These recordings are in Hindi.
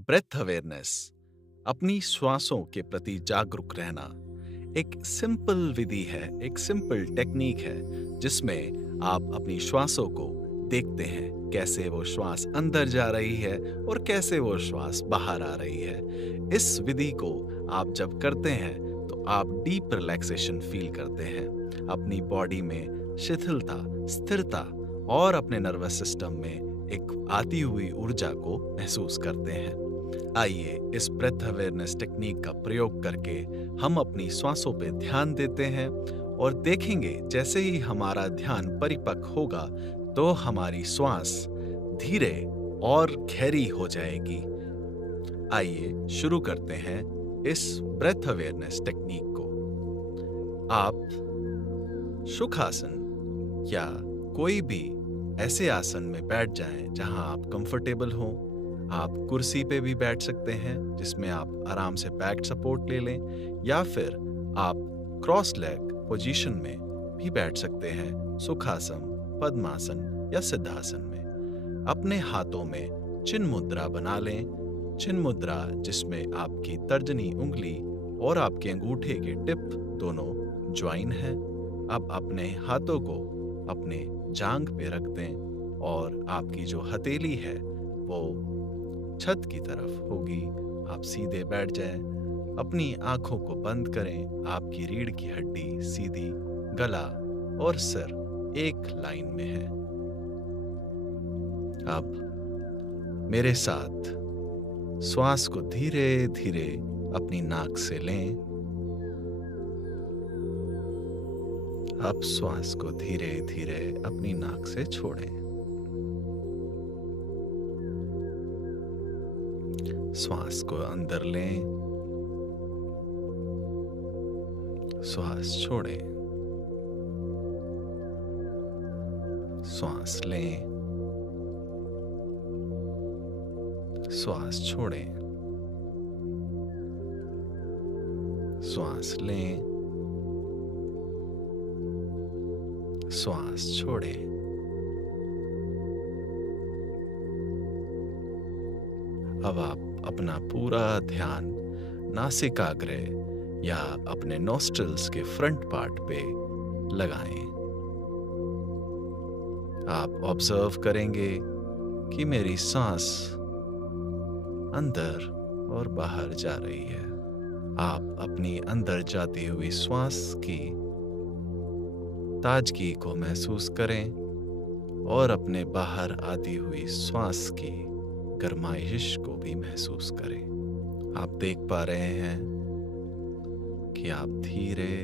ब्रेथ अवेयरनेस, अपनी श्वासों के प्रति जागरूक रहना एक सिंपल विधि है, एक सिंपल टेक्निक है जिसमें आप अपनी श्वासों को देखते हैं, कैसे वो श्वास अंदर जा रही है और कैसे वो श्वास बाहर आ रही है। इस विधि को आप जब करते हैं तो आप डीप रिलैक्सेशन फील करते हैं। अपनी बॉडी में शिथिलता, स्थिरता और अपने नर्वस सिस्टम में एक आती हुई ऊर्जा को महसूस करते हैं। आइए इस ब्रेथ अवेयरनेस टेक्निक का प्रयोग करके हम अपनी श्वासों पे ध्यान देते हैं और देखेंगे जैसे ही हमारा ध्यान परिपक्व होगा तो हमारी श्वास धीरे और गहरी हो जाएगी। आइए शुरू करते हैं इस ब्रेथ अवेयरनेस टेक्निक को। आप सुखासन या कोई भी ऐसे आसन में बैठ जाएं जहां आप कंफर्टेबल हों। आप कुर्सी पे भी बैठ सकते हैं जिसमें आप आराम से बैक सपोर्ट ले लें, या फिर आप क्रॉस लेग पोजीशन में भी बैठ सकते हैं, सुखासन, पद्मासन या सिद्धासन में। अपने हाथों में चिन्ह मुद्रा बना लें। चिन्ह मुद्रा जिसमें आपकी तर्जनी उंगली और आपके अंगूठे के टिप दोनों ज्वाइन हैं। अब अपने हाथों को अपने जांघ पे रख दें और आपकी जो हथेली है वो छत की तरफ होगी। आप सीधे बैठ जाएं, अपनी आंखों को बंद करें। आपकी रीढ़ की हड्डी सीधी, गला और सिर एक लाइन में है। अब मेरे साथ श्वास को धीरे धीरे अपनी नाक से लें। अब श्वास को धीरे धीरे अपनी नाक से छोड़ें। श्वास को अंदर लें, श्वास छोड़ें, श्वास लें, श्वास छोड़ें, श्वास लें, श्वास छोड़ें। अब आप अपना पूरा ध्यान नासिकाग्र या अपने नॉस्ट्रल्स के फ्रंट पार्ट पे लगाएं। आप ऑब्जर्व करेंगे कि मेरी सांस अंदर और बाहर जा रही है। आप अपनी अंदर जाती हुई श्वास की ताजगी को महसूस करें और अपने बाहर आती हुई श्वास की गरमाइश को भी महसूस करें। आप देख पा रहे हैं कि आप धीरे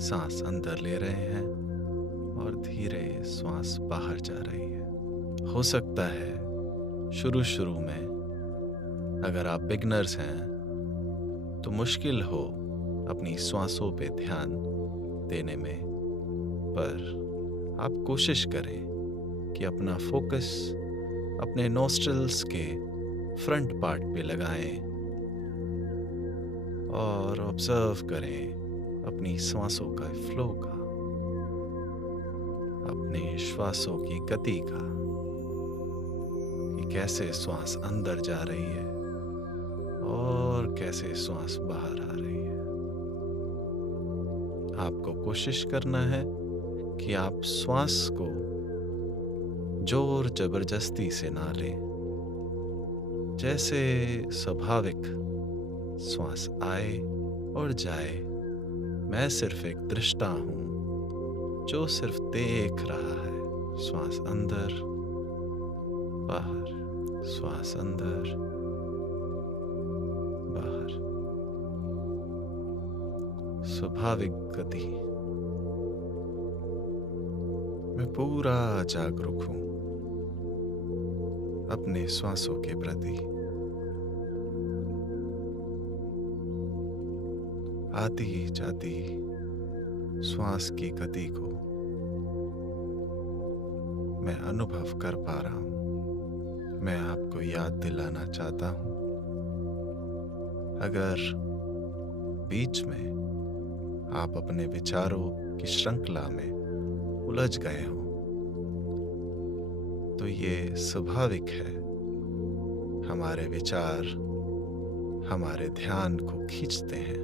सांस अंदर ले रहे हैं और धीरे श्वास बाहर जा रही है। हो सकता है शुरू में अगर आप बिगनर्स हैं तो मुश्किल हो अपनी श्वासों पे ध्यान देने में, पर आप कोशिश करें कि अपना फोकस अपने नोस्ट्रल्स के फ्रंट पार्ट पे लगाएं और ऑब्जर्व करें अपनी सांसों का फ्लो का, अपने श्वासों की गति का, कि कैसे श्वास अंदर जा रही है और कैसे श्वास बाहर आ रही है। आपको कोशिश करना है कि आप श्वास को जोर जबरदस्ती से ना लें। जैसे स्वाभाविक श्वास आए और जाए, मैं सिर्फ एक दृष्टा हूं जो सिर्फ देख रहा है। श्वास अंदर, बाहर, श्वास अंदर, बाहर, स्वाभाविक गति। मैं पूरा जागरूक हूं अपने श्वासों के प्रति। आती जाती श्वास की गति को मैं अनुभव कर पा रहा हूं। मैं आपको याद दिलाना चाहता हूं, अगर बीच में आप अपने विचारों की श्रृंखला में उलझ गए हो तो ये स्वाभाविक है। हमारे विचार हमारे ध्यान को खींचते हैं,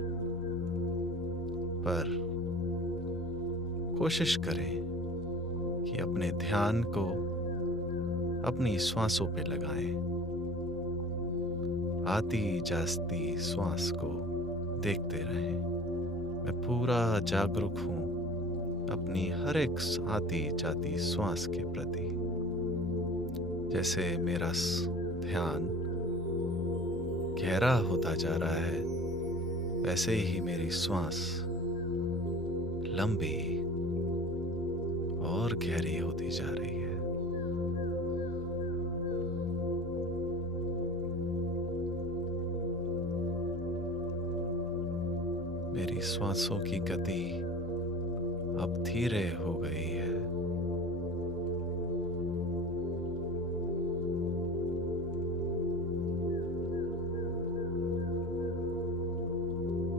पर कोशिश करें कि अपने ध्यान को अपनी श्वासों पे लगाएं। आती जाती श्वास को देखते रहें। मैं पूरा जागरूक हूं अपनी हर एक आती जाती श्वास के प्रति। जैसे मेरा ध्यान गहरा होता जा रहा है, वैसे ही मेरी श्वास लंबी और गहरी होती जा रही है। मेरी श्वासों की गति अब धीरे हो गई है।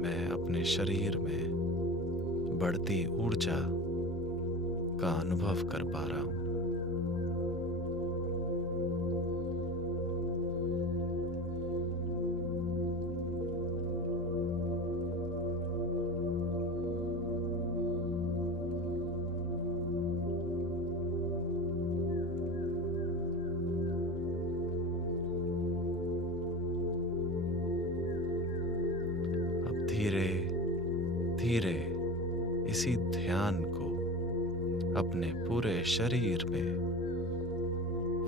मैं अपने शरीर में बढ़ती ऊर्जा का अनुभव कर पा रहा हूं। अब धीरे धीरे इसी ध्यान को अपने पूरे शरीर में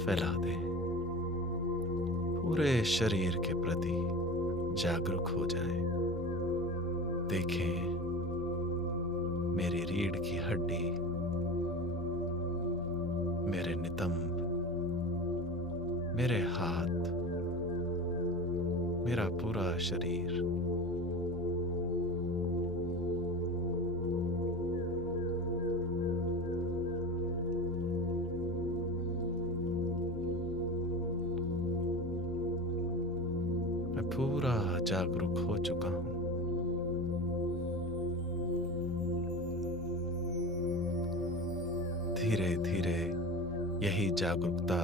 फैला दें। पूरे शरीर के प्रति जागरूक हो जाएं। देखें मेरी रीढ़ की हड्डी, मेरे नितंब, मेरे हाथ, मेरा पूरा शरीर। मैं पूरा जागरूक हो चुका हूं। धीरे धीरे यही जागरूकता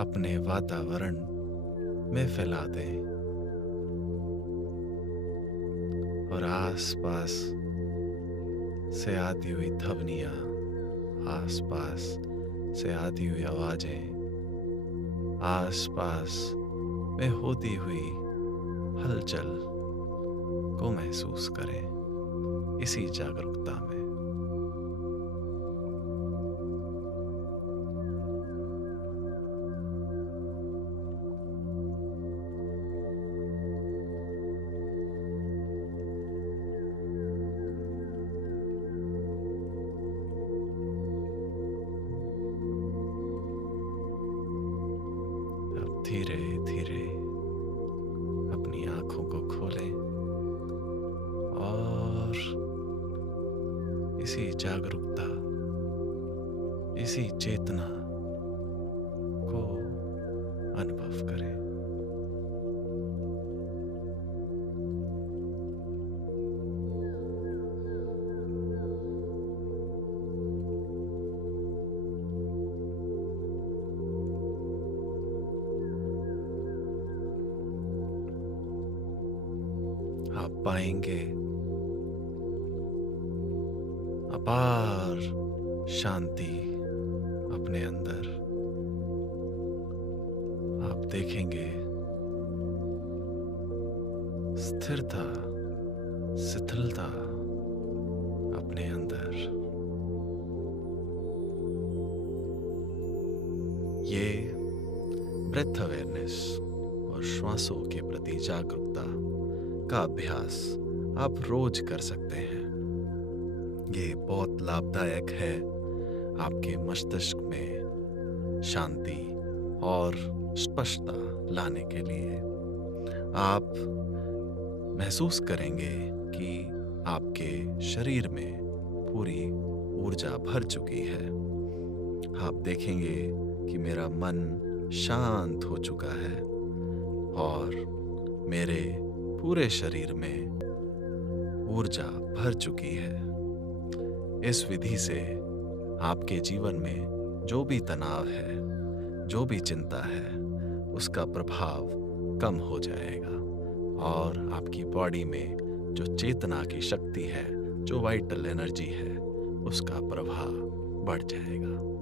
अपने वातावरण में फैला दें और आसपास से आती हुई ध्वनियां, आसपास से आती हुई आवाजें, आसपास में होती हुई हलचल को महसूस करें इसी जागरूकता में। अब धीरे धीरे अपनी आंखों को खोलें और इसी जागरूकता, इसी चेतना को अनुभव करें। आप पाएंगे अपार शांति अपने अंदर। आप देखेंगे स्थिरता, शिथिलता अपने अंदर। ये ब्रेथ अवेयरनेस और श्वासों के प्रति जागरूकता का अभ्यास आप रोज कर सकते हैं। ये बहुत लाभदायक है आपके मस्तिष्क में शांति और स्पष्टता लाने के लिए। आप महसूस करेंगे कि आपके शरीर में पूरी ऊर्जा भर चुकी है। आप देखेंगे कि मेरा मन शांत हो चुका है और मेरे पूरे शरीर में ऊर्जा भर चुकी है। इस विधि से आपके जीवन में जो भी तनाव है, जो भी चिंता है, उसका प्रभाव कम हो जाएगा और आपकी बॉडी में जो चेतना की शक्ति है, जो वाइटल एनर्जी है, उसका प्रभाव बढ़ जाएगा।